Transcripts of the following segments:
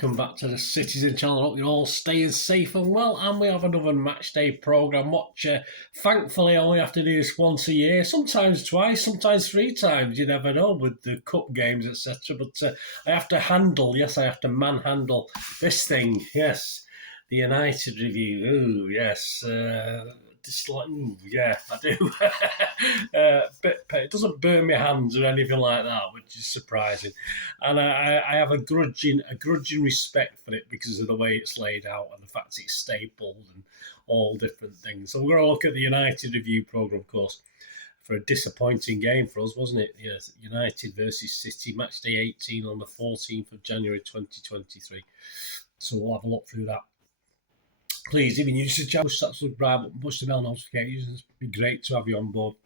welcome back to the Citizen channel. I hope you're all staying safe and well, and we have another match day programme, which thankfully I only have to do this once a year, sometimes twice, sometimes 3 times, you never know, with the cup games, etc. But I have to manhandle this thing, yes, the United review, ooh, yes, yeah, I do. But it doesn't burn my hands or anything like that, which is surprising. And I have a grudging respect for it because of the way it's laid out and the fact it's stapled and all different things. So we're going to look at the United review programme, of course, for a disappointing game for us, wasn't it? Yes, United versus City, match day 18 on the 14th of January 2023. So we'll have a look through that. Please, if you're new to the channel, subscribe, push the bell notifications. It'd be great to have you on board.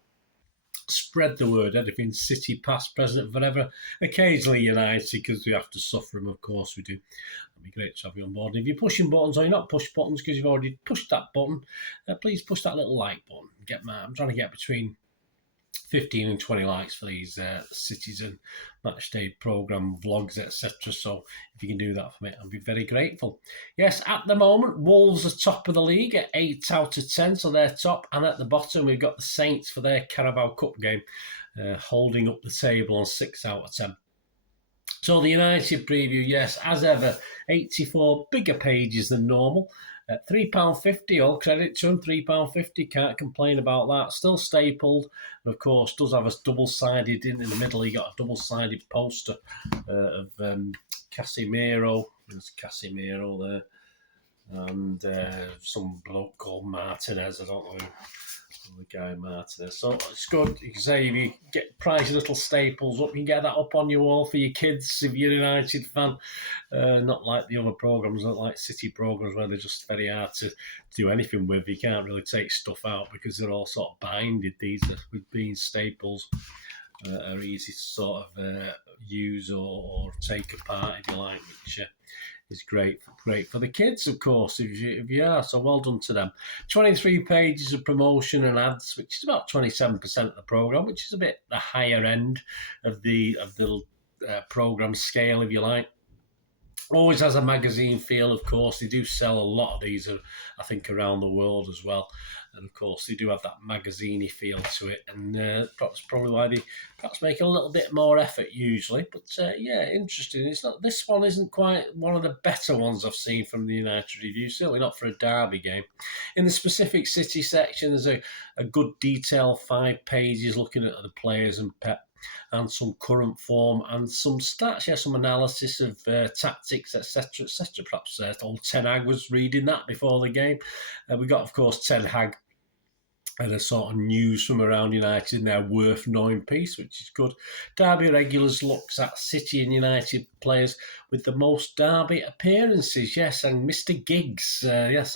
Spread the word, anything City, past, present, forever. Occasionally United, because we have to suffer them, of course we do. It'd be great to have you on board. And if you're pushing buttons or you're not push buttons because you've already pushed that button, please push that little like button. I'm trying to get between 15 and 20 likes for these Citizen match day programme vlogs, etc. So if you can do that for me, I'd be very grateful. Yes, at the moment, Wolves are top of the league at 8 out of 10, so they're top. And at the bottom, we've got the Saints for their Carabao Cup game, holding up the table on 6 out of 10. So the United preview, yes, as ever, 84 bigger pages than normal. At £3.50, all credit to him, £3.50, can't complain about that. Still stapled, and of course, does have a double-sided in the middle. He got a double-sided poster of Casemiro. There's Casemiro there, and some bloke called Martinez. I don't know the guy Martinez. So it's good. You can say if you get pricey little staples up, you can get that up on your wall for your kids if you're a United fan. Not like the other programmes, not like City programmes where they're just very hard to do anything with. You can't really take stuff out because they're all sort of binded. These with being staples are easy to sort of use or take apart if you like, which is great for the kids, of course, if you are. So well done to them. 23 pages of promotion and ads, which is about 27% of the programme, which is a bit the higher end of the programme scale, if you like. Always has a magazine feel, of course. They do sell a lot of these, I think, around the world as well. And, of course, they do have that magazine-y feel to it. And that's probably why they perhaps make a little bit more effort usually. But, yeah, interesting. This one isn't quite one of the better ones I've seen from the United review, certainly not for a derby game. In the specific City section, there's a good detail, 5 pages looking at the players and Pep, and some current form and some stats, yeah, some analysis of tactics, etc., etc. Perhaps old Ten Hag was reading that before the game. We got, of course, Ten Hag and a sort of news from around United in their worth knowing piece, which is good. Derby Regulars looks at City and United players with the most derby appearances, yes, and Mr. Giggs, yes,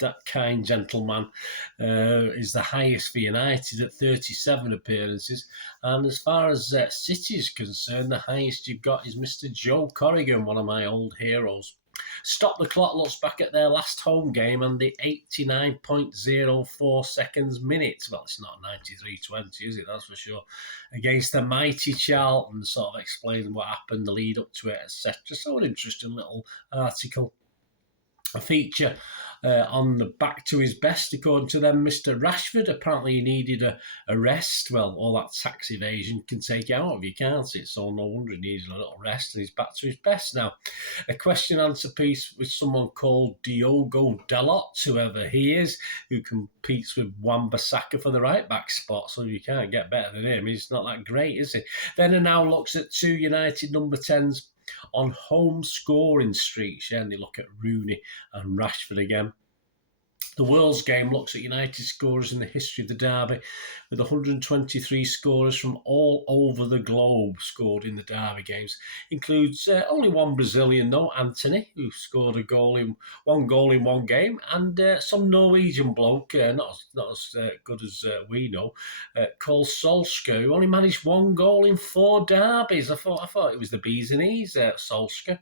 that kind gentleman is the highest for United at 37 appearances. And as far as City is concerned, the highest you've got is Mr. Joe Corrigan, one of my old heroes. Stop the Clock looks back at their last home game and the 89.04 seconds minutes. Well, it's not 93.20, is it? That's for sure. Against the mighty Charlton, sort of explaining what happened, the lead up to it, etc. So an interesting little article. A feature on the back to his best, according to them, Mr. Rashford. Apparently he needed a rest. Well, all that tax evasion can take you out of you, can't it? So no wonder he needed a little rest, and he's back to his best now. A question-answer piece with someone called Diogo Dalot, whoever he is, who competes with Wan-Bissaka for the right-back spot. So you can't get better than him. He's not that great, is he? Then and now looks at 2 United number 10s on home scoring streaks, yeah, and they look at Rooney and Rashford again. The World's Game looks at United scorers in the history of the derby, with 123 scorers from all over the globe scored in the derby games. Includes only one Brazilian, though, Anthony, who scored one goal in one game, and some Norwegian bloke, not as good as we know, called Solskjaer, who only managed 1 goal in 4 derbies. I thought it was the bees and E's, Solskjaer.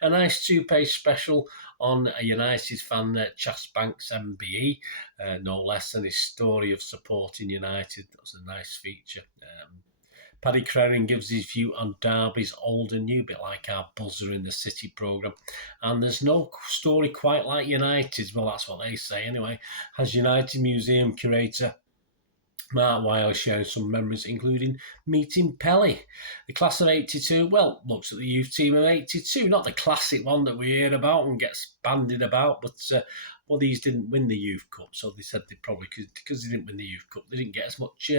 A nice 2-page special on a United fan, Chas Banks MBE, no less than his story of supporting United. That was a nice feature. Paddy Crerrin gives his view on derbies old and new, bit like our buzzer in the City programme. And there's no story quite like United's, well, that's what they say anyway, has United Museum curator Marc Weil sharing some memories, including meeting Pelly. The class of 82, well, looks at the youth team of 82, not the classic one that we hear about and gets bandied about, but well, these didn't win the Youth Cup, so they said they probably could, because they didn't win the Youth Cup, they didn't get as much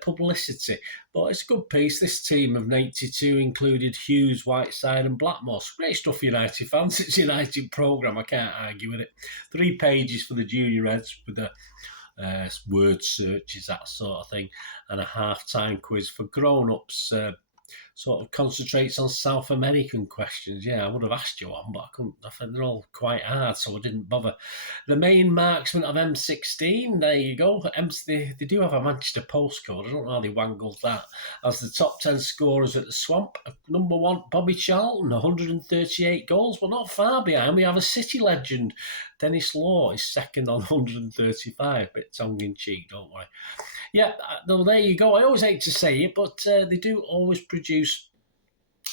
publicity. But it's a good piece. This team of 82 included Hughes, Whiteside and Blackmore. Great stuff for United fans. It's a United programme, I can't argue with it. 3 pages for the junior heads with the word searches, that sort of thing, and a half-time quiz for grown-ups. Sort of concentrates on South American questions. Yeah, I would have asked you one, but I couldn't. I think they're all quite hard, so I didn't bother. The main marksman of M16, there you go. They do have a Manchester postcode. I don't know how they wangled that. As the top 10 scorers at the Swamp, number 1, Bobby Charlton, 138 goals, but not far behind. We have a City legend. Dennis Law is second on 135. Bit tongue-in-cheek, don't worry. Yeah, well, there you go. I always hate to say it, but they do always produce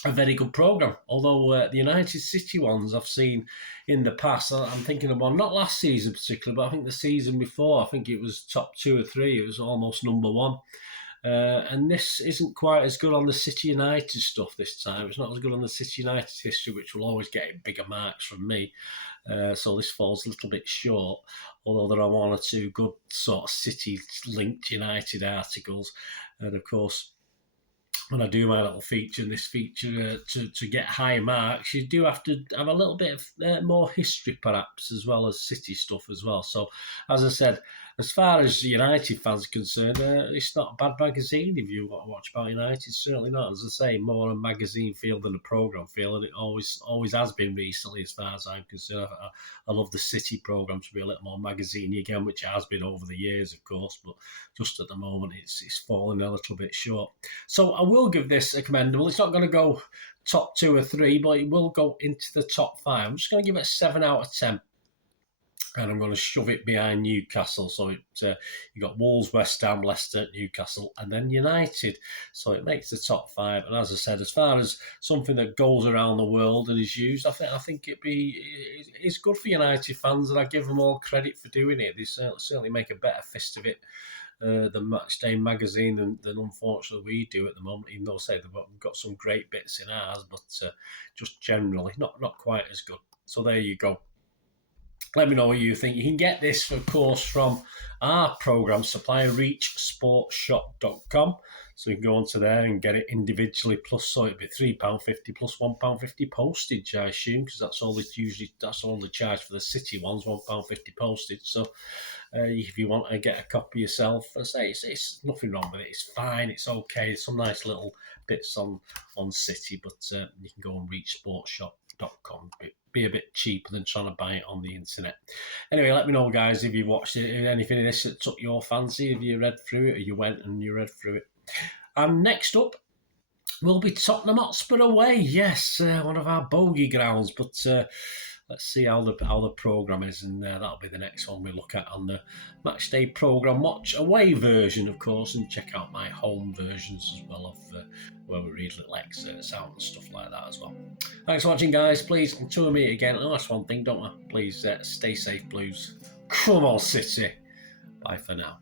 a very good programme. Although the United City ones I've seen in the past, I'm thinking of one, not last season particularly, but I think the season before, I think it was top 2 or 3. It was almost number 1. And this isn't quite as good on the City United stuff this time. It's not as good on the City United history, which will always get bigger marks from me. So this falls a little bit short, although there are 1 or 2 good sort of City-linked United articles. And of course, when I do my little feature, and this feature, to get high marks, you do have to have a little bit of more history, perhaps, as well as City stuff as well. So, as I said, as far as United fans are concerned, it's not a bad magazine if you want to watch about United. Certainly not. As I say, more a magazine feel than a programme feel, and it always has been recently, as far as I'm concerned. I love the City programme to be a little more magazine again, which has been over the years, of course, but just at the moment it's falling a little bit short. So I will give this a commendable. It's not going to go top 2 or 3, but it will go into the top 5. I'm just going to give it a 7 out of 10. And I'm going to shove it behind Newcastle. So you got Wolves, West Ham, Leicester, Newcastle, and then United. So it makes the top 5. And as I said, as far as something that goes around the world and is used, I think it's good for United fans, and I give them all credit for doing it. They certainly make a better fist of it. The Matchday magazine than unfortunately we do at the moment, even though I say they've got some great bits in ours, but just generally not quite as good. So there you go. Let me know what you think. You can get this, of course, from our programme supplier, reachsportshop.com. So you can go onto there and get it individually, plus, so it'd be £3.50 plus £1.50 postage, I assume, because that's all they charge for the City ones, £1.50 postage. So if you want to get a copy yourself, I say it's nothing wrong with it. It's fine. It's okay. There's some nice little bits on City, but you can go on reachsportshop.com. Be a bit cheaper than trying to buy it on the internet. Anyway, let me know, guys, if you watched it, anything in this that took your fancy, if you read through it, or you went and you read through it. And next up will be Tottenham Hotspur away. Yes, one of our bogey grounds, but let's see how the programme is, and that'll be the next one we look at on the Matchday programme watch away version, of course, and check out my home versions as well of where we read little excerpts out and stuff like that as well. Thanks for watching, guys. Please, until we meet again, that's one thing, don't I? Please stay safe, Blues. Come on, City. Bye for now.